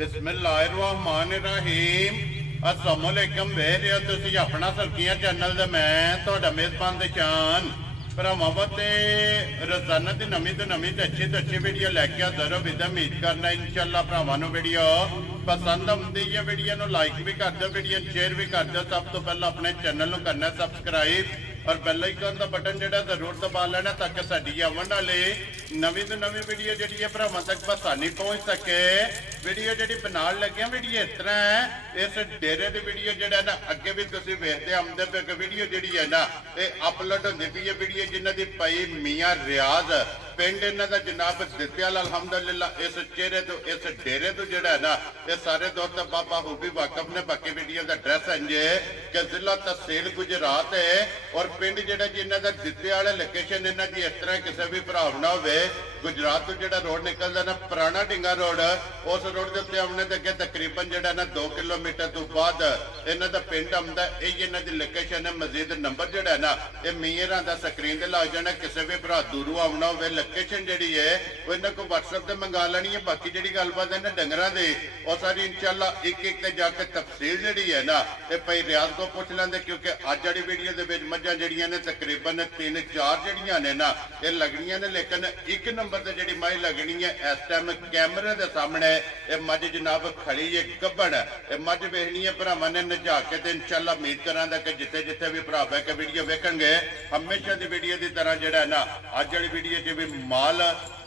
बिस्मिल्लाहिर्रहमानिर्रहीम। अस्सलाम वालेकुम। वे रहे हो तुसी अपना सल्कियां चैनल ते मैं तुहाडा मेज़बान दिशान भरावां ते रोजाना दी नवीं तो नवीं ते अच्छी वीडियो लैके हाज़र हो। विद उम्मीद करना इंशाअल्लाह भरावां नूं वीडियो पसंद आउंदी है। वीडियो नूं लाइक भी कर दो, वीडियो शेयर भी कर दो। सब तो पहले अपने चैनल नूं करना सबसक्राइब और बेल आइकन का बटन जो जरूर दबा लेना ताकि साडी आवन वाली नवीं तो नवीं वीडियो जी भरावां तक आसानी पहुँच सके। वीडियो जी बनाने लगे वीडियो इस तरह है, इस डेरे की वीडियो जो ना अगे भी तुम वेखते आते पे वीडियो जी है ना ये अपलोड होती पई है। वीडियो जिन्हों की पई मियाँ रियाज पिंड इन्हों का जनाब दित्याल अलहमदुलिल्लाह। इस चेहरे तो इस डेरे तो जोड़ा है ना ये सारे दोस्त बाबा हूबी वाकफ ने। बाकी वीडियो का एड्रैस इंजे कि जिला तहसील गुजरात है और पिंड जो जिन्हों का दित्याल लोकेशन इन्हों की इस तरह किसी भी भराव ना हो। गुजरात तो जो रोड निकलता ना पुराना ढिंगा रोड, उस रोड के उत्ते आने के अगे तकरीबन जो ना 2 किलोमीटर तो बाद इन्हों का पिंड आता। यही इन्हों की लोकेशन है। मजीद नंबर जोड़ा है ना ये मीर का स्क्रीन से लग जाना। किसी भी भरा दूरों आना हो लोकेशन जी है वो इन्हों को व्हाट्सएप से मंगा लेनी है। बाकी जी गलबात है ना डंगर की और सारी इंशाअल्लाह एक जाके तफसील जी है ना ये भाई रियाज को पूछ लेंगे, क्योंकि अज वाली वीडियो के मझां जड़ियां ने तकरीबन 3-4 जड़ियां ने ना ये लगनियां ने। लेकिन एक नंबर से जी मझ लगनी है इस टाइम कैमरे के सामने ये मझ जनाब खड़ी है गब्बड़। ये मझ वेखनी है भरावां ने नजा के तो इंशाअल्लाह उम्मीद करा कि जिथे जिथे भी भरा बह के वीडियो वेखणगे हमेशा की वीडियो की तरह जो है ना अज वाली वीडियो च भी माल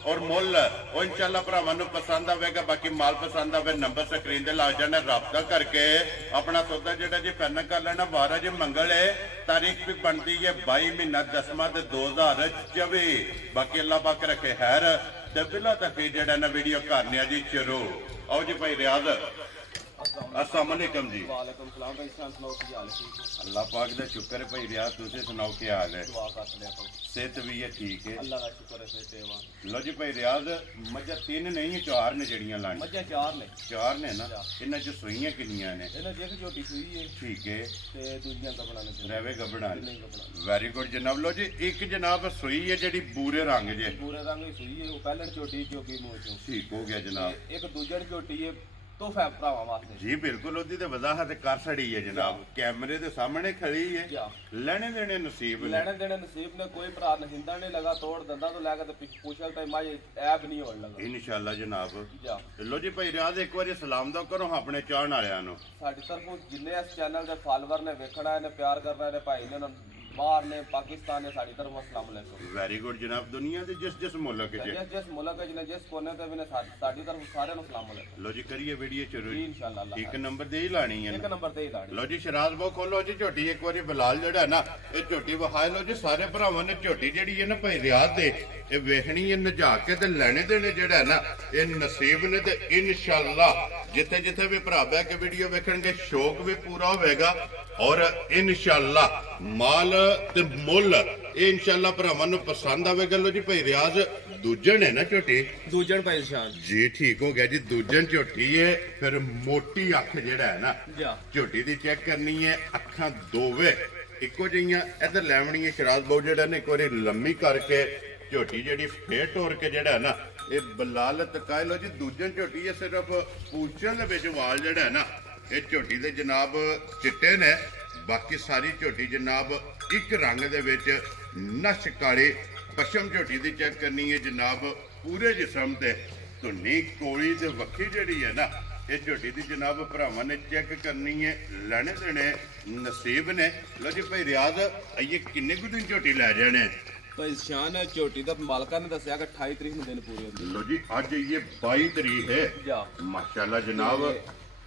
और मुल वो इंशाअल्लाह भरावां नूं पसंद आवेगा। बाकी माल पसंद आवे नंबर स्क्रीन ते लग जाना, राबता करके अपना सौदा जो जी फाइनल कर लेना। 12 जी मंगल है, तारीख भी बनती है 22 महीना 10वां 2024। बाकी अल्लाह पाक रखे खैर बिला तक जो ना वीडियो करने जी शुरू। आओ जी भाई रियाज। अस्सलाम वालेकुम जी। वालेकुम सलाम भाई साहब, सुनाओ की हाल है? अल्लाह पाक दा शुक्र है भाई रियाज, तुझे सुनाओ क्या हाल है? दुआ कर लिया करो, सेहत भी है ठीक है? अल्लाह का शुक्र है सेहत है। लो जी भाई रियाज मझा 3 नहीं 4 ने जड़ियां लानी? मझा 4 ने। 4 ने ना। इन्हां च सूइयां कितनियां ने? इन्हां च एक छोटी सूई है ठीक है ते दूजियां गबड़ा ने रेवे गबड़ा ने। नहीं गबड़ा। वेरी गुड जनाब। लो जी एक जनाब सूई है जी भूरे रंग जे पूरे रंग की सूई है, वो पहले छोटी चौकी मुंह चो ठीक हो गया जनाब। एक दूजन छोटी है तोहफा भरावां वास्ते जी बिल्कुल ओदी ते वजाहत कर छड़ी है जनाब, कैमरे दे सामने खड़ी है। लेने देने नसीब ने, लेने देने नसीब ने। कोई भरा नहिंदा नहीं लगा तोड़ दंदा तो लैके ते पुछल टाइम आज ऐब नहीं होने लगा इंशाअल्लाह जनाब। जा लो जी भाई रियाज एक बार सलाम दो करो अपने चाहण वालियां नु। साडी तरफों जिन्ने इस चैनल दे फॉलोअर ने वेखना है ने प्यार करना है भाई ने बाहर ने पाकिस्तान ने साडी तरफ अस्सलाम वालेकुम। वेरी गुड जनाब। दुनिया दे जिस मुल्क च जिस मुल्क च जिस कोने ते भी ने साडी तरफ सारे नु सलाम वालेकुम। लो जी करिए वीडियो शुरू इंशाअल्लाह। एक नंबर दे ही लानी है, एक नंबर ते ही लानी। लो जी शराज बो खोलो जी झोटी एक बार बिलाल जड़ा ना ये झोटी वहाए लो जी। सारे भरावां ने झोटी जी है ना भाई रियाज दे ये वेखनी है नजा के ते लेने देने जड़ा है ना ये नसीब ने। ते इंशाअल्लाह जिथे जिथे भी भरा बह के वीडियो वेखणगे शौक भी पूरा होगा और इंशाअल्लाह माल ते मुल इंशाअल्लाह भरावां नूं पसंद आवेगा। लो जी भाई रियाज दूजन है ना झोटी? दूजन भाई शान जी ठीक हो गया जी। दूजन झोटी है फिर मोटी अख जेड़ा है ना झोटी दी चेक करनी है। अखां दोवे इको जिहियां इधर लैवनी है। शराज बहु जेड़ा ने एक बार लम्मी करके झोटी जी फेर टोर के जेड़ा है ना ये बलालत काए। लो जी दूजन झोटी है सिर्फ पूछन दे विच वाल जेड़ा है ना ये झोटी दे जनाब चिट्टे ने। बाकी सारी झोटी जनाब एक रंग दे विच नश काली पशम झोटी दी चेक करनी है जनाब पूरे जिसम ते धुनी कोली ते वक्खी जेड़ी है ना ये झोटी दी जनाब भरावां ने चेक करनी है। लेने देने नसीब ने। लो जी भाई रियाज आइए किन्ने कुछ दिन झोटी लै जाने? भाई शान है झोटी दा मालका ने दस्या कि 28 तरीक नूं दिन पूरे होंदे। लो जी अज ये 22 तरीक है माशाल्लाह जनाब।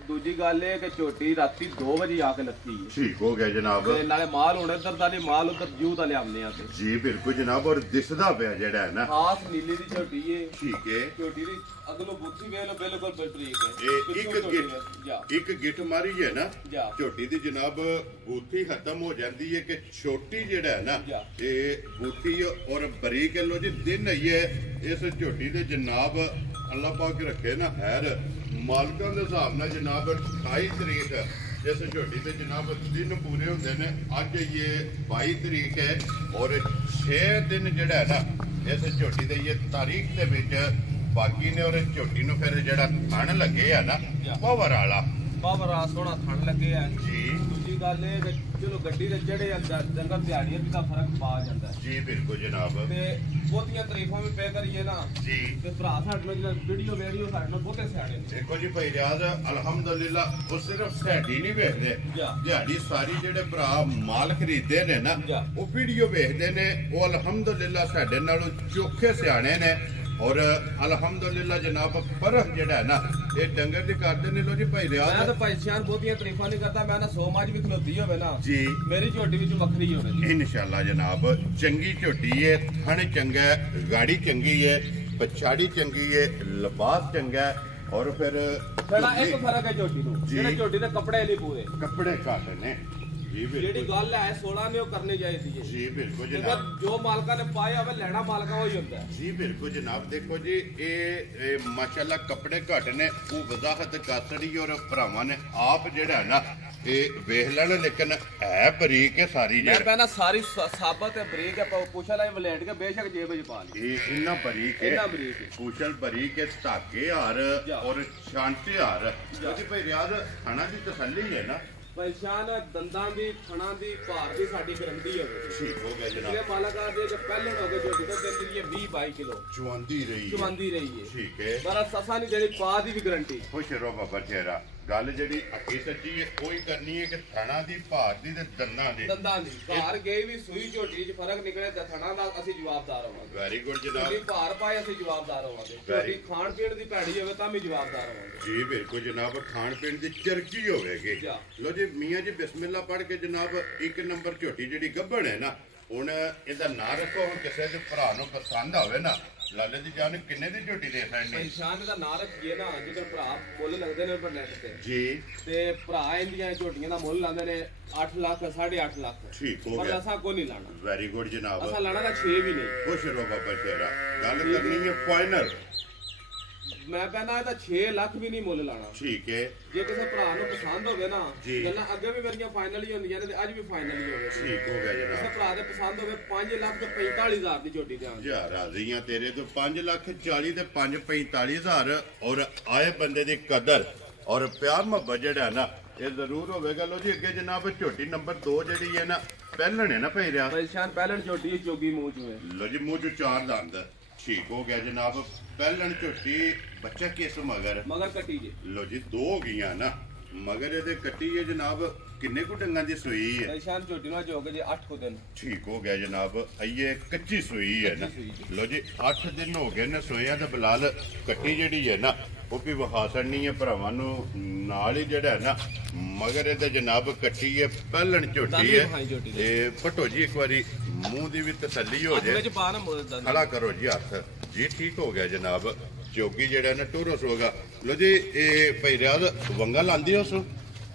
दूजी गल है कि झोटी राती 2 बजे आके लत्ती है। ठीक हो गया जनाब। नाले माल हुण इधर दा नहीं माल उधर जू दा लियावने आ जी बिल्कुल जनाब। और दिसदा पिया जेड़ा है ना खास नीली दी झोटी है। ठीक है झोटी दी अगलो बुद्धि वेलो बिल्कुल बरीक है। एक गिट मारी है ना झोटी दी जनाब बूथी खत्म हो जाती है कि छोटी जेड़ा है ना ये बूथी और बरीक है। लो जी दिन है इस झोटी दे जनाब अल्लाह पाक रखे ना खैर मालकां दे हिसाब नाल जनाब 28 तरीक इस झोटी के जनाब दिन पूरे होंगे ने। अज ये 22 तरीक है और 6 दिन जोड़ा है ना इस झोटी के ये तारीख के ਬਾਕੀ ਨੇ ਉਹਦੇ ਝੋਟੀ ਨੂੰ ਫਿਰ ਜਿਹੜਾ ਥਣ ਲੱਗੇ ਆ ਨਾ ਪਾਵਰ ਵਾਲਾ ਪਾਵਰ ਆ ਸੋਹਣਾ ਥਣ ਲੱਗੇ ਆ ਜੀ। ਦੂਜੀ ਗੱਲ ਇਹ ਕਿ ਚਲੋ ਗੱਡੀ ਦੇ ਜਿਹੜੇ ਜੰਗਲ ਦਿਹਾੜੀਆਂ ਦਾ ਫਰਕ ਪਾ ਜਾਂਦਾ ਜੀ ਬਿਲਕੁਲ ਜਨਾਬ। ਤੇ ਬਹੁਤੀਆਂ ਤਾਰੀਫਾਂ ਵੀ ਪੇ ਕਰੀਏ ਨਾ ਜੀ ਤੇ ਭਰਾ ਸਾਡੇ ਨਾਲ ਜਿਹੜਾ ਵੀਡੀਓ ਸਾਡੇ ਨਾਲ ਬਹੁਤੇ ਸਿਆਣੇ ਨੇ। ਦੇਖੋ ਜੀ ਭਾਈ ਰਿਆਜ਼ ਅਲਹਮਦੁਲਿਲਾ ਉਹ ਸਿਰਫ ਸਾਡੀ ਨਹੀਂ ਵੇਖਦੇ, ਦਿਹਾੜੀ ਸਾਰੀ ਜਿਹੜੇ ਭਰਾ ਮਾਲ ਖਰੀਦਦੇ ਨੇ ਨਾ ਉਹ ਵੀਡੀਓ ਵੇਖਦੇ ਨੇ, ਉਹ ਅਲਹਮਦੁਲਿਲਾ ਸਾਡੇ ਨਾਲੋਂ ਚੋਖੇ ਸਿਆਣੇ ਨੇ। ਔਰ ਅਲਹਮਦੁਲਿਲਾ ਜਨਾਬ ਫਰਕ ਜਿਹੜਾ ਹੈ ਨਾ ਇਹ ਡੰਗਰ ਦੀ ਕਰਦੇ ਨੇ। ਲੋ ਜੀ ਭਾਈ ਰਿਆਜ਼ ਮੈਂ ਤਾਂ ਭਾਈ ਸਿਆਣ ਬਹੁਤੀਆਂ ਤਾਰੀਫਾਂ ਨਹੀਂ ਕਰਦਾ, ਮੈਂ ਨਾ 100 ਮੱਝ ਵੀ ਖਲੋਤੀ ਹੋਵੇ ਨਾ ਜੀ ਮੇਰੀ ਝੋਟੀ ਵਿੱਚ ਵੱਖਰੀ ਹੋਵੇ ਜੀ ਇਨਸ਼ਾਅੱਲਾ ਜਨਾਬ। ਚੰਗੀ ਝੋਟੀ ਹੈ, ਥਣ ਚੰਗਾ ਹੈ, ਗਾੜੀ ਚੰਗੀ ਹੈ, ਪਛਾੜੀ ਚੰਗੀ ਹੈ, ਲਿਬਾਸ ਚੰਗਾ ਹੈ। ਔਰ ਫਿਰ ਥੋੜਾ ਇੱਕ ਫਰਕ ਹੈ ਝੋਟੀ ਨੂੰ, ਜਿਹੜੇ ਝੋਟੀ ਦੇ ਕੱਪੜੇ ਨਹੀਂ ਪੂਰੇ, ਕੱਪੜੇ ਘੱਟ ਨੇ ਜੀ। ਜਿਹੜੀ ਗੱਲ ਹੈ 16 ਨੇ ਉਹ ਕਰਨੀ ਚਾਹੀਦੀ ਹੈ ਜੀ ਬਿਲਕੁਲ ਜਨਾਬ। ਜਨਾਬ। ਜੋ ਮਾਲਕਾਂ ਨੇ ਪਾਇਆ ਹੋਵੇ ਲੈਣਾ ਮਾਲਕਾਂ ਉਹ ਹੀ ਹੁੰਦਾ ਜੀ ਬਿਲਕੁਲ ਜਨਾਬ। ਦੇਖੋ ਜੀ ਇਹ ਮਾਸ਼ਾਅੱਲਾ ਕੱਪੜੇ ਘੱਟ ਨੇ, ਉਹ ਵਜ਼ਾਹਤ ਕਾਸੜੀ ਔਰ ਭਰਾਵਾਂ ਨੇ ਆਪ ਜਿਹੜਾ ਨਾ ਇਹ ਵੇਖ ਲੈਣ, ਲੇਕਿਨ ਹੈ ਬਰੀਕ ਹੈ ਸਾਰੀ ਮੈਂ ਜਿਹੜੀ ਕਹਿੰਦਾ ਸਾਰੀ ਸਾਬਤ ਹੈ, ਬਰੀਕ ਹੈ, ਪੁੱਛਾ ਲਾ ਵਲੇਟ ਕੇ ਬੇਸ਼ੱਕ ਜੇਬ ਵਿੱਚ ਪਾ ਲਈ। ਇਹ ਇੰਨਾ ਬਰੀਕ ਹੈ, ਇੰਨਾ ਬਰੀਕ ਹੈ, ਕੁਸ਼ਲ ਬਰੀਕ ਹੈ, ਧਾਗੇ ਹਾਰ ਔਰ ਛਾਂਟੇ ਹਾਰ। ਜੀ ਭਾਈ ਰਿਆਜ਼ ਖਾਣਾ ਦੀ ਤਸੱਲੀ ਹੈ ਨਾ, ਪਰੇਸ਼ਾਨ ਦੰਦਾਂ ਦੀ, ਥਣਾਂ ਦੀ, ਭਾਰ ਦੀ ਸਾਡੀ ਗਰੰਟੀ ਹੋਵੇ। ਠੀਕ ਹੋ ਗਿਆ ਜਨਾਬ। ਇਹ ਮਾਲਕਾਂ ਦੇ ਕਿ ਪਹਿਲੇ ਹੋ ਗਏ ਝੋਟੀ ਤਾਂ ਦਿੰਦੀ ਹੈ 20-22 ਕਿਲੋ ਚੁਆਂਦੀ ਰਹੀ ਚੁਆਂਦੀ ਰਹੀ ਹੈ। ਠੀਕ ਹੈ। ਪਰ ਸਸਾ ਨਹੀਂ ਜਿਹੜੀ ਪਾ ਦੀ ਵੀ ਗਰੰਟੀ। ਖੁਸ਼ ਰਹੋ ਬਾਬਾ ਚਿਹਰਾ। ਗੱਲ ਜਿਹੜੀ ਅੱਗੇ ਸੱਚੀ ਹੈ ਉਹੀ ਕਰਨੀ ਹੈ ਕਿ ਥਣਾ ਦੀ, ਭਾਰ ਦੀ ਤੇ ਦੰਦਾਂ ਦੀ। ਦੰਦਾਂ ਦੀ ਭਾਰ ਗਈ ਵੀ ਸੂਈ ਝੋਟੀ 'ਚ ਫਰਕ ਨਿਕਲੇ ਤਾਂ ਥਣਾ ਦਾ ਅਸੀਂ ਜਵਾਬਦਾਰ ਹੋਵਾਂਗੇ। ਵੈਰੀ ਗੁੱਡ ਝੋਟੀ ਜਨਾਬ। ਭਾਰ ਪਾਏ ਅਸੀਂ ਜਵਾਬਦਾਰ ਹੋਵਾਂਗੇ। ਝੋਟੀ ਖਾਣ ਪੀਣ ਦੀ ਭੈੜੀ ਹੋਵੇ ਤਾਂ ਵੀ ਜਵਾਬਦਾਰ ਹੋਵਾਂਗੇ। ਜੀ ਬਿਲਕੁਲ ਜਨਾਬ। ਖਾਣ ਪੀਣ ਦੀ ਚਰਕੀ ਹੋਵੇਗੀ। ਲੋ ਜੀ ਮੀਆਂ ਜੀ ਬਿਸਮਿਲ੍ਲਾ ਪੜ੍ਹ ਕੇ ਜਨਾਬ 1 ਨੰਬਰ ਝੋਟੀ ਜਿਹੜੀ ਗੱਭਣ ਹੈ ਨਾ, ਹੁਣ ਇਹਦਾ ਨਾਂ ਰੱਖੋ। ਹੁਣ ਕਿਸੇ ਦੇ ਭਰਾ ਨੂੰ ਪਸੰਦ ਆਵੇ ਨਾ, ਲਾਲੇ ਦੀ ਜਾਨ ਕਿੰਨੇ ਦੀ ਝੋਟੀ ਦੇ ਸਕਦੇ ਨਿਸ਼ਾਨ ਦਾ ਨਾਂ ਰੱਖੀਏ ਨਾ, ਜਦੋਂ ਭਰਾ ਮੁੱਲ ਲੱਗਦੇ ਨੇ ਨੈਟ ਤੇ ਜੀ, ਤੇ ਭਰਾ ਇੰਦੀਆਂ ਝੋਟੀਆਂ ਦਾ ਮੁੱਲ ਲਾਉਂਦੇ ਨੇ 8 ਲੱਖ 8.5 ਲੱਖ। ਠੀਕ ਹੋ ਪਰ ਗਿਆ। ਅਸਾਂ ਕੋਈ ਨਹੀਂ ਲਾਣਾ। ਵੈਰੀ ਗੁੱਡ ਜਨਾਬ। ਅਸਾਂ ਲਾਣਾ ਤਾਂ 6 ਵੀ ਨਹੀਂ। ਖੁਸ਼ ਰਹੋ ਬਾਬਾ ਸ਼ੇਰਾ। ਗੱਲ ਕਰਨੀ ਹੈ ਫਾਈਨਲ। ਮੈਂ ਕਹਿੰਦਾ ਇਹਦਾ 6 ਲੱਖ ਵੀ ਨਹੀਂ ਮੁੱਲ ਲਾਣਾ। ਠੀਕ ਹੈ। ਜੇ ਕਿਸੇ ਭਰਾ ਨੂੰ ਪਸੰਦ ਹੋਵੇ ਨਾ, ਗੱਲਾਂ ਅੱਗੇ ਵੀ ਮੇਰੀਆਂ ਫਾਈਨਲ ਹੀ ਹੁੰਦੀਆਂ ਨੇ ਤੇ ਅੱਜ ਵੀ ਫਾਈਨਲ ਹੀ ਹੋਵੇ। ਠੀਕ ਹੋ ਗਿਆ ਜਨਾਬ। ਕਿਸੇ ਭਰਾ ਦੇ ਪਸੰਦ ਹੋਵੇ 5 ਲੱਖ ਤੇ 45,000 ਦੀ ਝੋਟੀ ਦੇ ਜਾ ਰਾਜ਼ੀਆਂ ਤੇਰੇ ਤੋਂ 5,40,000 ਤੇ 5,45,000। ਔਰ ਆਏ ਬੰਦੇ ਦੀ ਕਦਰ ਔਰ ਪਿਆਰ ਮੁਹੱਬਤ ਜਿਹੜਾ ਨਾ ਇਹ ਜ਼ਰੂਰ ਹੋਵੇਗਾ। ਲੋ ਜੀ ਅੱਗੇ ਜਨਾਬ ਝੋਟੀ ਨੰਬਰ 2 ਜਿਹੜੀ ਹੈ ਨਾ ਪਹਿਲਣ ਹੈ ਨਾ ਭਾਈ ਰਿਆ ਪਰੇਸ਼ਾਨ ਪਹਿਲਣ ਝੋਟੀ ਚੋਗੀ ਮੂੰਹ ਚ ਹੈ। ਲੋ ਜੀ ਮੂੰਹ ਚ 4 ਦੰਦ। ਠੀਕ ਹੋ ਗਿਆ ਜਨਾਬ। ਪਹਿਲਣ ਝੋਟੀ ਬੱਚਾ ਕਿਸ ਮਗਰ ਕੱਟੀ ਜੇ। ਲੋ ਜੀ 2 ਹੋ ਗਈਆਂ ਨਾ, ਮਗਰ ਇਹਦੇ ਕੱਟੀ ਹੈ ਜਨਾਬ। ਕਿੰਨੇ ਕੁ ਡੰਗਾਂ ਦੀ ਸੂਈ ਹੈ? ਪਰੇਸ਼ਾਨ ਝੋਟੀ ਨੂੰ ਹੋ ਗਏ ਜੇ 8 ਕੁ ਦਿਨ। ਠੀਕ ਹੋ ਗਿਆ ਜਨਾਬ। ਇਹ ਕੱਚੀ ਸੂਈ ਹੈ ਨਾ। ਲੋ ਜੀ 8 ਦਿਨ ਹੋ ਗਏ ਨੇ ਸੋਇਆ ਤੇ ਬਲਾਲ ਕੱਟੀ ਜਿਹੜੀ ਹੈ ਨਾ ਉਹ ਵੀ ਵਿਖਾ ਛੱਡਣੀ ਹੈ ਭਰਾਵਾਂ ਨੂੰ ਨਾਲ ਹੀ ਜਿਹੜਾ ਹੈ ਨਾ। ਮਗਰ ਇਹਦੇ ਜਨਾਬ ਕੱਟੀ ਹੈ ਪਹਿਲਣ ਝੋਟੀ ਹੈ। ਇਹ ਫਟੋ ਜੀ ਇੱਕ ਵਾਰੀ ਮੂੰਹ ਦੀ ਵੀ ਤਸੱਲੀ ਹੋ ਜਾਏ। ਖੜਾ ਕਰੋ ਜੀ ਹੱਥ ਜੀ। ਠੀਕ ਹੋ ਗਿਆ ਜਨਾਬ। ਚੌਗੀ ਜਿਹੜਾ ਨਾ ਟੂਰਸ ਹੋਗਾ। ਲੋ ਜੀ ਇਹ ਭਾਈ ਰਿਆਜ਼ ਵੰਗਾ ਲਾਂਦੀ ਉਸ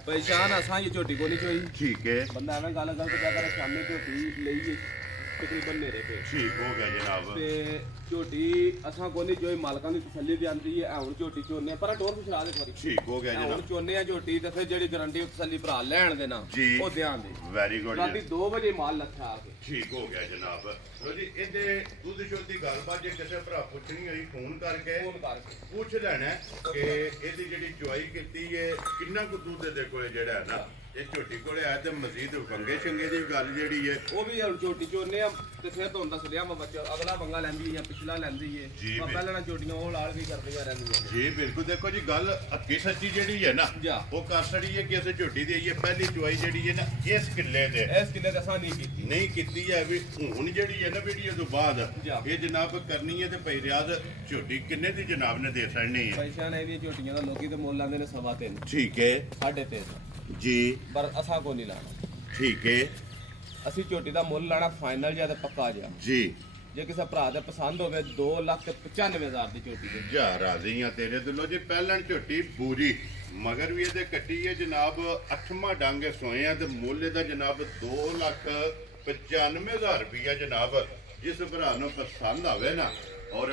ਪਰੇਸ਼ਾਨ ਅਸਾਂ ਇਹ ਝੋਟੀ ਕੋ ਨਹੀਂ ਚੋਈ। ਠੀਕ ਹੈ। ਬੰਦਾ ਐਵੇਂ ਗੱਲ ਗਲਤ ਕਿਆ ਕਰੇ, ਸ਼ਾਮੀ ਝੋਟੀ ਲਈ ਤਕਰੀਬਨ ਨੇਰੇ ਪੇ। ਠੀਕ ਹੋ ਗਿਆ ਜਨਾਬ। ਤੇ ਝੋਟੀ ਅਸਾਂ ਕੋ ਨਹੀਂ ਚੋਈ, ਮਾਲਕਾਂ ਦੀ ਤਸੱਲੀ ਦੀ ਆਂਦੀ ਹੈ। ਹੁਣ ਝੋਟੀ ਚੋਨੇ ਪਰ ਟੋਰ ਪੁਛਾ ਦੇ ਵਾਰੀ। ਠੀਕ ਹੋ ਗਿਆ ਜਨਾਬ। ਹੁਣ ਚੋਨੇ ਆ ਝੋਟੀ ਤੇ ਫਿਰ ਜਿਹੜੀ ਗਾਰੰਟੀ ਤਸੱਲੀ ਭਰਾ ਲੈਣ ਦੇ ਨਾ ਉਹ ਧਿਆਨ ਦੇ। Very good. ਰਾਤੀ 2 ਵਜੇ ਮਾਲ ਲੱਥਾ ਆ ਕੇ। ਠੀਕ ਹੋ ਗਿਆ ਜਨਾਬ। ਲੋ ਜੀ ਇਹਦੇ ਦੁੱਧ ਸ਼ੁੱਧ ਦੀ ਗੱਲਬਾਤ ਜੇ ਕਿਸੇ ਭਰਾ ਪੁੱਛਣੀ ਹੋਈ ਫੋਨ ਕਰਕੇ ਪੁੱਛ ਲੈਣਾ ਕਿ ਇਹਦੀ ਜਿਹੜੀ ਚੁਆਈ ਕੀਤੀ ਹੈ ਕਿੰਨਾ ਕੁ ਦੁੱਧ ਦੇ ਕੋਲੇ ਜਿਹੜਾ ਹੈ ਨਾ ਇਹ ਝੋਟੀ ਕੋਲੇ ਆਇਆ ਤੇ ਮਜ਼ੀਦ ਵੰਗੇ ਚੰਗੇ ਦੀ ਗੱਲ ਜਿਹੜੀ ਹੈ ਉਹ ਵੀ ਹੁਣ ਝੋਟੀ ਚੋਨੇ ਆ ਤੇ ਫਿਰ ਤੁਹਾਨੂੰ ਦੱਸ ਦਿਆਂ ਮੈਂ ਬੱਚਾ ਅਗਲਾ ਵੰਗਾ ਲੈਂਦੀ ਹੈ ਜਾਂ ਪਿਛਲਾ ਲੈਂਦੀ ਹੈ। ਪਹਿਲਾਂ ਝੋਟੀਆਂ ਉਹ ਲਾਲ ਵੀ ਕਰਦੀਆਂ ਰਹਿੰਦੀਆਂ ਜੀ ਬਿਲਕੁਲ। ਦੇਖੋ ਜੀ ਗੱਲ ਅੱਗੇ ਸੱਚੀ ਜਿਹੜੀ ਹੈ ਨਾ ਉਹ ਕਰ ਛੜੀ ਹੈ ਕਿ ਅਸੀਂ ਝੋਟੀ ਦੀ ਇਹ ਪਹਿਲੀ ਚੁਆਈ ਜਿਹੜੀ ਹੈ ਨਾ ਇਸ ਕਿੱਲੇ ਤੇ ਅਸਾਂ ਨਹੀਂ ਕੀਤੀ ਹੈ ਵੀ ਹੁਣ ਜਿਹੜੀ ਹੈ ਨਾ ਵੀਡੀਓ ਤੋਂ ਬਾਅਦ ਇਹ ਜਨਾਬ ਕਰਨੀ ਹੈ। ਤੇ ਭਾਈ ਰਿਆਜ਼ ਝੋਟੀ ਕਿੰਨੇ ਦੀ ਜਨਾਬ ਨੇ ਦੇ ਛੜਨੀ ਹੈ? ਪੈਸਾ ਨਹੀਂ ਦੀਆਂ ਝੋਟੀਆਂ ਦਾ ਲੋਕੀ ਤੇ ਮੁੱਲ ਲਾਉਂਦੇ ਨੇ 3.5। ਠੀਕ ਹੈ। 3.5 ਜੀ। ਪਰ ਅਸਾਂ ਕੋ ਨਹੀਂ ਲਾਣਾ। ਠੀਕ ਹੈ। ਅਸੀਂ ਝੋਟੀ ਦਾ ਮੁੱਲ ਲਾਣਾ ਫਾਈਨਲ ਜਾਂ ਤੇ ਪੱਕਾ ਜਿਹਾ ਜੀ। ਜੇ ਕਿਸੇ ਭਰਾ ਦੇ ਪਸੰਦ ਹੋਵੇ 2,95,000 ਦੀ ਝੋਟੀ ਦੇ ਜਾ ਰਾਜ਼ੀ ਆ ਤੇਰੇ ਦਿਲੋਂ ਜੀ। ਪਹਿਲਣ ਝੋਟੀ ਪੂਰੀ ਮਗਰ ਵੀ ਇਹਦੇ ਕੱਟੀ ਹੈ ਜਨਾਬ। 8ਵਾਂ ਡੰਗ ਸੋਏ ਆ ਤੇ ਮੁੱਲ ਇਹਦਾ ਜਨਾਬ 2,95,000 ਰੁਪਇਆ ਜਨਾਬ। ਜਿਸ ਭਰਾ ਨੂੰ ਪਸੰਦ ਆਵੇ ਨਾ और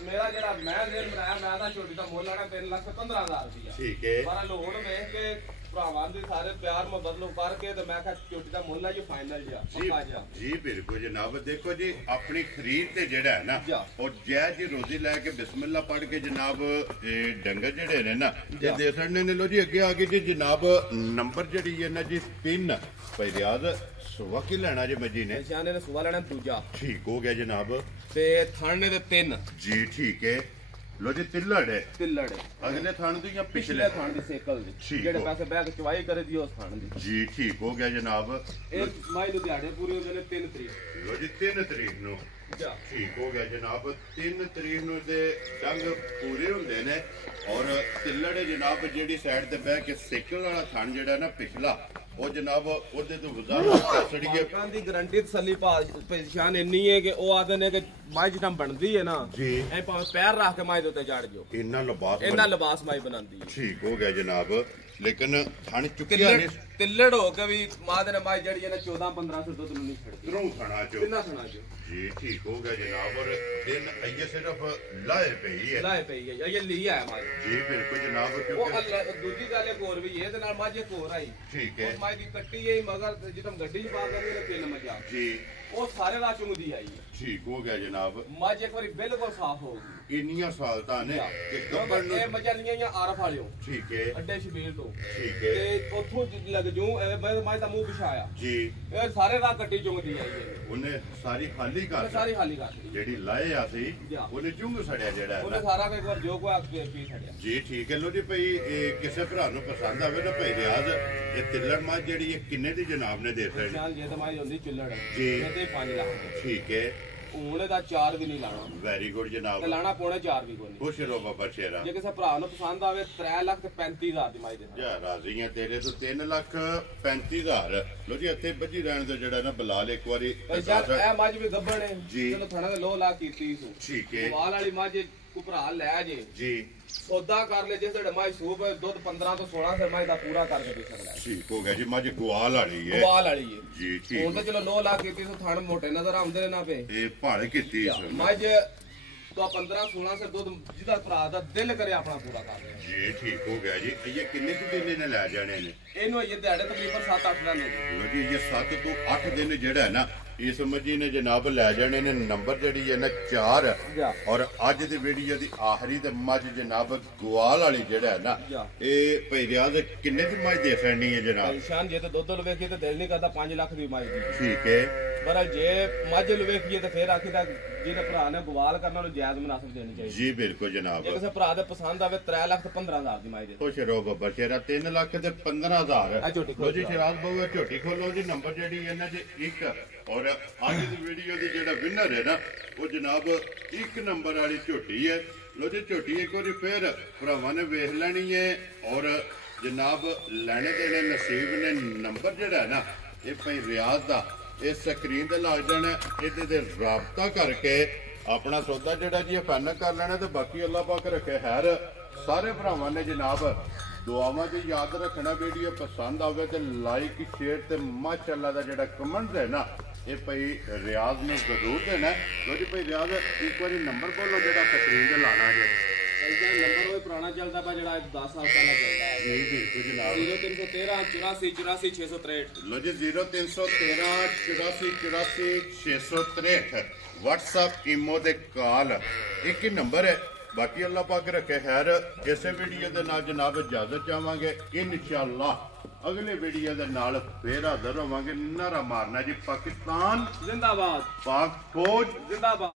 मेरा ਜਿਹੜਾ ਮੈਂ ਦਿਨ ਬਣਾਇਆ ਮੈਂ ਤਾਂ ਝੋਟੀ ਦਾ ਮੁੱਲ ਲੈਣਾ 3,15,000 ਰੁਪਇਆ ਠੀਕ ਹੈ ਪਰ ਲੋਨ ਵੇਖ ਕੇ ਭਰਾਵਾਂ ਦੇ ਸਾਰੇ ਪਿਆਰ ਮੁਹੱਬਤ ਨੂੰ ਕਰਕੇ ਤੇ ਮੈਂ ਕਿਹਾ ਝੋਟੀ ਦਾ ਮੁੱਲ ਹੈ ਜੀ ਫਾਈਨਲ ਜਿਹਾ ਪੱਕਾ ਜਿਹਾ ਜੀ ਬਿਲਕੁਲ ਜਨਾਬ ਦੇਖੋ ਜੀ ਆਪਣੀ ਖਰੀਦ ਤੇ ਜਿਹੜਾ ਹੈ ਨਾ ਉਹ ਜੈ ਜੀ ਰੋਜ਼ੀ ਲੈ ਕੇ ਬਿਸਮਿਲ੍ਲਾ ਪੜ੍ਹ ਕੇ ਜਨਾਬ ਇਹ ਡੰਗਰ ਜਿਹੜੇ ਨੇ ਨਾ ਇਹ ਦੇ ਸਕਦੇ ਨੇ ਲੋ ਜੀ ਅੱਗੇ ਆ ਗਏ ਜੀ ਜਨਾਬ ਨੰਬਰ ਜਿਹੜੀ ਹੈ ਨਾ ਜੀ 3 ਭਾਈ ਰਿਆਜ਼ ਸੁਬਾ ਕੀ ਲੈਣਾ ਜੀ ਮੱਜੀ ਨੇ ਨਿਸ਼ਾਨੇ ਨੇ ਸੁਬਾ ਲੈਣਾ ਦੂਜਾ ਠੀਕ ਹੋ ਗਿਆ ਜਨਾਬ ਤੇ ਥਾਣੇ ਦੇ 3 ਜੀ ਠੀਕ ਹੈ ਲੋ ਜੀ ਤਿੱਲੜ ਹੈ ਅਗਲੇ ਥਾਣ ਦੀ ਜਾਂ ਪਿਛਲੇ ਥਾਣ ਦੀ ਸਾਈਕਲ ਦੀ ਜਿਹੜੇ ਪਾਸੇ ਬੈਗ ਚਵਾਈ ਕਰੇ ਦੀ ਉਸ ਥਾਣ ਦੀ ਜੀ ਠੀਕ ਹੋ ਗਿਆ ਜਨਾਬ ਇਹ ਮਾਈ ਨੂੰ ਦਿਹਾੜੇ ਪੂਰੇ ਹੁੰਦੇ ਨੇ 3 ਤਰੀਕ ਲੋ ਜੀ 3 ਤਰੀਕ ਨੂੰ ਠੀਕ ਹੋ ਗਿਆ ਜਨਾਬ 3 ਤਰੀਕ ਨੂੰ ਦੇ ਡੰਗ ਪੂਰੇ ਹੁੰਦੇ ਨੇ ਔਰ ਤਿੱਲੜ ਜਨਾਬ ਜਿਹੜੀ ਸਾਈਡ ਤੇ ਬਹਿ ਕੇ ਸਾਈਕਲ ਵਾਲਾ ਥਾਣ ਜਿਹੜਾ ਨਾ ਪਿਛਲਾ ਉਹ ਜਨਾਬ ਉਹਦੇ ਤੋਂ ਵਜ਼ਾਰਤ ਸੜੀਏ ਕਾਂ ਦੀ ਗਾਰੰਟੀ ਤਸੱਲੀ ਪਛਾਣ ਇੰਨੀ ਹੈ ਕਿ ਉਹ ਆਦੇ ਨੇ ਕਿ ਮਾਈ ਜਿੱਦਾਂ ਬਣਦੀ ਹੈ ਨਾ ਜੀ ਐ ਭਾਵੇਂ ਪੈਰ ਰੱਖ ਕੇ ਮਾਈ ਦੇ ਉੱਤੇ ਚੜ ਜਾਓ ਇੰਨਾ ਲਿਬਾਸ ਮਾਈ ਬਣਾਉਂਦੀ ਹੈ ਠੀਕ ਹੋ ਗਿਆ ਜਨਾਬ ਲੇਕਿਨ ਥਣ ਚੁੱਕਿਆ ਨੇ ਤਿੱਲੜ ਹੋ ਕੇ ਵੀ ਮਾਂ ਦੇ ਮਾਈ ਜਿਹੜੀ ਹੈ ਨਾ 14-15 ਦੁੱਧ ਨੂੰ ਨਹੀਂ ਛੱਡਦੀ ਤਰੋਂ ਥਣਾ ਚੋ ਕਿੰਨਾ ਥਣਾ ਚੋ ਜੀ ਠੀਕ ਹੋ ਗਿਆ ਜਨਾਬ ਔਰ ਦਿਨ ਇਹ ਸਿਰਫ ਲਾਏ ਪਈ ਹੈ ਇਹ ਲਈ ਆਇਆ ਮਾਈ ਜੀ ਬਿਲਕੁਲ ਜਨਾਬ ਕਿਉਂਕਿ ਦੂਜੀ ਗੱਲ ਇੱਕ ਹੋਰ ਵੀ ਇਹਦੇ ਨਾਲ ਮਾਂ ਜੇ ਹੋਰ ਆਈ ਠੀਕ ਹੈ ਮਾਈ ਦੀ ਕੱਟੀ ਹੈ ਮਗਰ ਜਦੋਂ ਗੱਡੀ 'ਚ ਪਾ ਕਰਨੀ ਤੇ 3 ਮੱਝਾਂ ਜੀ ਉਹ ਸਾਰੇ ਰਾਤ ਚੁੰਗਦੀ ਆਈ ਹੈ ਠੀਕ ਹੋ ਗਿਆ ਜਨਾਬ ਮੱਝ ਇੱਕ ਵਾਰੀ ਬਿਲਕੁਲ ਸਾਫ਼ ਹੋ ਗਈ ਇੰਨੀਆਂ ਸਾਲਤਾਂ ਨੇ ਕਿ ਗੱਬੜ ਨੂੰ ਇਹ ਮੱਝਾਂ ਲੀਆਂ ਆਰਫ ਵਾਲਿਓ ਠੀਕ ਹੈ ਅੱਡੇ ਸ਼ਬੀਲ ਤੋਂ ਠੀਕ ਹੈ ਤੇ ਉੱਥੋਂ ਲੱਗ ਜੂ ਮੱਝ ਦਾ ਮੂੰਹ ਪਿਛਾਇਆ ਜੀ ਇਹ ਸਾਰੇ ਰਾਤ ਕੱਟੀ ਚੁੰਗਦੀ ਆਈ ਹੈ ਉਹਨੇ ਸਾਰੀ ਖਾਲੀ ਕਰ ਦਿੱਤੀ ਜਿਹੜੀ ਲਾਏ ਆ ਸੀ ਉਹਨੇ ਚੁੰਗ ਸੜਿਆ ਜਿਹੜਾ ਉਹਨੇ ਸਾਰਾ ਇੱਕ ਵਾਰ ਜੋ ਕੋਈ ਅੱਗੇ ਪੀ ਛੜਿਆ ਜੀ ਠੀਕ ਹੈ ਲੋ ਜੀ ਭਈ ਇਹ ਕਿਸੇ ਭਰਾ ਨੂੰ ਪਸੰਦ ਆਵੇ ਨਾ ਭਈ ਰਿਆਜ਼ ਇਹ ਤਿੱਲੜ ਮੱਝ ਜਿਹੜੀ ਇਹ ਕਿੰਨੇ ਦੀ ਜਨਾਬ ਨੇ ਦੇ ਸਕਦੀ ਚੱਲ ਜੇ ਤਾਂ ਮਾਈ ਹੁੰਦੀ ਚੁੱਲੜ ਜੀ ਤੇ 5 ਲੱਖ ਠੀਕ ਹੈ ਉਹਨੇ ਦਾ 4 ਵੀ ਨਹੀਂ ਲਾਣਾ ਵੈਰੀ ਗੁੱਡ ਜਨਾਬ ਤੇ ਲਾਣਾ ਪੌਣੇ 4 ਵੀ ਕੋਈ ਨਹੀਂ ਖੁਸ਼ ਰਹੋ ਬਾਬਾ ਸ਼ੇਰਾ ਜੇ ਕਿਸੇ ਭਰਾ ਨੂੰ ਪਸੰਦ ਆਵੇ 3,35,000 ਦੀ ਮਾਈ ਦੇ ਜਾ ਰਾਜ਼ੀਆਂ ਤੇਰੇ ਤੋਂ 3,35,000 ਲੋ ਜੀ ਇੱਥੇ ਬੱਜੀ ਰਹਿਣ ਦਾ ਜਿਹੜਾ ਨਾ ਬਲਾਲ ਇੱਕ ਵਾਰੀ ਇਹ ਮੱਝ ਵੀ ਗੱਭਣ ਹੈ ਚਲੋ ਥਣਾ ਦੇ ਲੋ ਲਾ ਕੀਤੀ ਸੂ ਠੀਕ ਹੈ ਵਾਲ ਵਾਲੀ ਮੱਝ ਕੋ ਭਰਾ ਲੈ ਜੇ ਜੀ ਸੌਦਾ ਕਰ ਲੈ ਜੇ ਤੁਹਾਡੇ ਮਾਈ ਸੂਪ ਦੁੱਧ 15 ਤੋਂ 16 ਸਰਮਾਈ ਦਾ ਪੂਰਾ ਕਰਕੇ ਦੇ ਸਕਦਾ ਠੀਕ ਹੋ ਗਿਆ ਜੀ ਮੱਝ ਗਵਾਲ ਵਾਲੀ ਹੈ ਜੀ ਠੀਕ ਹੁਣ ਤਾਂ ਚਲੋ ਲੋ ਲਾ ਕੀਤੀ ਸੋ ਥਣ ਮੋਟੇ ਨਜ਼ਰ ਆਉਂਦੇ ਨੇ ਨਾ ਪੇ ਇਹ ਭਾਲ ਕੀਤੀ ਮੱਝ तो 15-16 से दूध ਜਿਹਦਾ ਭਰਾ ਦਾ ਦਿਲ ਕਰੇ ਆਪਣਾ ਪੂਰਾ ਕਰ ਲੈ ਜੀ ਠੀਕ ਹੋ ਗਿਆ ਜੀ ਇਹ ਕਿੰਨੇ ਕੁ ਦਿਨ ਨੇ ਲੈ ਜਾਣੇ ਨੇ ਇਹਨੂੰ ਇਹ ਦਿਹਾੜੇ ਤਕਰੀਬਨ 7-8 ਦਿਨ ਲੋ ਜੀ ਇਹ 7 ਤੋਂ 8 ਦਿਨ ਜਿਹੜਾ ਹੈ ਨਾ ਇਸ ਮੱਝੀ ਨੇ ਜਨਾਬ ਲੈ ਜਾਣੇ ਨੇ ਨੰਬਰ ਜਿਹੜੀ ਹੈ ਨਾ 4 ਔਰ ਅੱਜ ਦੀ ਵੀਡੀਓ ਦੀ ਆਖਰੀ ਤੇ ਮੱਝ ਜਨਾਬ ਗਵਾਲ ਵਾਲੀ ਜਿਹੜਾ ਹੈ ਨਾ ਇਹ ਭਈ ਰਿਆਜ਼ ਕਿੰਨੇ ਦੀ ਮੱਝ ਦੇ ਸਕਣੀ ਹੈ ਜਨਾਬ ਨਿਸ਼ਾਨ ਜੇ ਤਾਂ ਦੁੱਧ ਲਵੇਖੀਏ ਤਾਂ ਦਿਲ ਨਹੀਂ ਕਰਦਾ 5 ਲੱਖ ਦੀ ਮੱਝ ਦੀ ਠੀਕ ਹੈ ਪਰ ਜੇ ਮੱਝ ਲਵੇਖੀਏ ਤਾਂ ਫੇਰ ਆਖੀਦਾ ਜਿਹਦੇ ਭਰਾ ਨੇ ਗਵਾਲ ਕਰਨਾ ਉਹਨੂੰ ਜਾਇਜ਼ ਮੁਨਾਸਬ ਦੇਣੀ ਚਾਹੀਦੀ ਜੀ ਬਿਲਕੁਲ ਜਨਾਬ ਜੇ ਕਿਸੇ ਭਰਾ ਦੇ ਪਸੰਦ ਆਵੇ 3,15,000 ਦੀ ਮੱਝ ਦੇ ਖੁਸ਼ ਰਹੋ ਬੱਬਾ ਸ਼ੇਰਾ 3,15,000 ਲੋ ਜੀ ਸ਼ਰਾਜ਼ ਬਾਬੂ ਝੋਟੀ ਖੋਲੋ ਜੀ ਨੰਬਰ ਜਿਹੜੀ ਇਹਨਾਂ ਦੇ 1 ਔਰ ਅੱਜ ਦੀ ਵੀਡੀਓ ਦੀ ਜਿਹੜਾ ਵਿਨਰ ਹੈ ਨਾ ਉਹ ਜਨਾਬ 1 ਨੰਬਰ ਵਾਲੀ ਝੋਟੀ ਹੈ ਲੋ ਜੀ ਝੋਟੀ ਇੱਕ ਵਾਰੀ ਫੇਰ ਭਰਾਵਾਂ ਨੇ ਵੇਖ ਲੈਣੀ ਹੈ ਔਰ ਜਨਾਬ ਲੈਣੇ ਦੇਣੇ ਨਸੀਬ ਨੇ ਨੰਬਰ ਜਿਹੜਾ ਨਾ ਇਹ ਭਾਈ ਰਿਆਜ਼ ਦਾ ਇਹ ਸਕਰੀਨ ਤੇ ਲੱਗ ਜਾਣਾ ਇਹਦੇ ਤੇ ਰਾਬਤਾ ਕਰਕੇ ਆਪਣਾ ਸੌਦਾ ਜਿਹੜਾ ਜੀ ਇਹ ਫਾਈਨਲ ਕਰ ਲੈਣਾ ਤੇ ਬਾਕੀ ਅੱਲਾਹ ਪਾਕ ਰੱਖੇ ਖੈਰ ਸਾਰੇ ਭਰਾਵਾਂ ਨੇ ਜਨਾਬ ਦੁਆਵਾਂ 'ਚ ਯਾਦ ਰੱਖਣਾ ਵੀਡੀਓ ਪਸੰਦ ਆਵੇ ਤੇ ਲਾਈਕ ਸ਼ੇਅਰ ਤੇ ਮਾਸ਼ਾਅੱਲਾ ਦਾ ਜਿਹੜਾ ਕਮੈਂਟ ਹੈ ਨਾ ਇਹ ਭਾਈ ਰਿਆਜ਼ ਨੂੰ ਜ਼ਰੂਰ ਦੇਣਾ ਲੋ ਜੀ ਭਾਈ ਰਿਆਜ਼ ਇੱਕ ਵਾਰੀ ਨੰਬਰ ਬੋਲੋ ਜਿਹੜਾ ਸਕਰੀਨ ਤੇ ਲਾਣਾ ਜੇ ਨੰਬਰ ਉਹ ਪੁਰਾਣਾ ਚੱਲਦਾ ਪਾ ਜਿਹੜਾ 10 ਸਾਲ ਪਹਿਲਾਂ ਚੱਲਦਾ ਹੈ ਜੀ ਬਿਲਕੁਲ ਜਨਾਬ 0313 84 ਲੋ ਜੀ 0313 84 663 WhatsApp ਈਮੋ ਦੇ ਕਾਲ ਇੱਕ ਹੀ ਨੰਬਰ ਹੈ ਬਾਕੀ ਅੱਲਾਹ ਪਾਕ ਰੱਖੇ ਖੈਰ ਇਸੇ ਵੀਡੀਓ ਦੇ ਨਾਲ ਜਨਾਬ ਇਜਾਜ਼ਤ ਚਾਹਾਂਗੇ ਇਨਸ਼ਾਅੱਲਾ ਅਗਲੇ ਵੀਡੀਓ ਦੇ ਨਾਲ ਫੇਰ ਹਾਜ਼ਰ ਹੋਵਾਂਗੇ ਨਾਰਾ ਮਾਰਨਾ ਜੀ ਪਾਕਿਸਤਾਨ ਜ਼ਿੰਦਾਬਾਦ ਪਾਕ ਫੌਜ ਜ਼ਿੰਦਾਬਾਦ